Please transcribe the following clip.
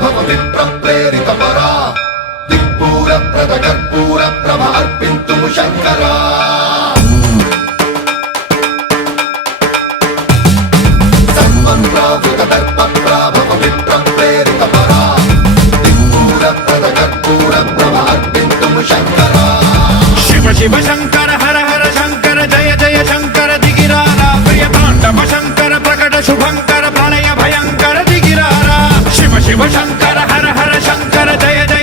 भव विप्र प्रेरित परा दिक्पूर प्रद कर्पूर प्रभ अर्पिन्तुं शङ्करा सर्वप्रावृत दर्प प्राभव विप्र प्रेरित परा दिक्पूर प्रद कर्पूर प्रभ अर्पिन्तुं शङ्करा शिव शिव शंकर हर हर शंकर जय जय शंकर दिगिरारा प्रिय तांडव शंकर प्रकट शुभंकर प्रणय भयंकर दिगिरारा शिव शिव शंकर हर हर शंकर जय जय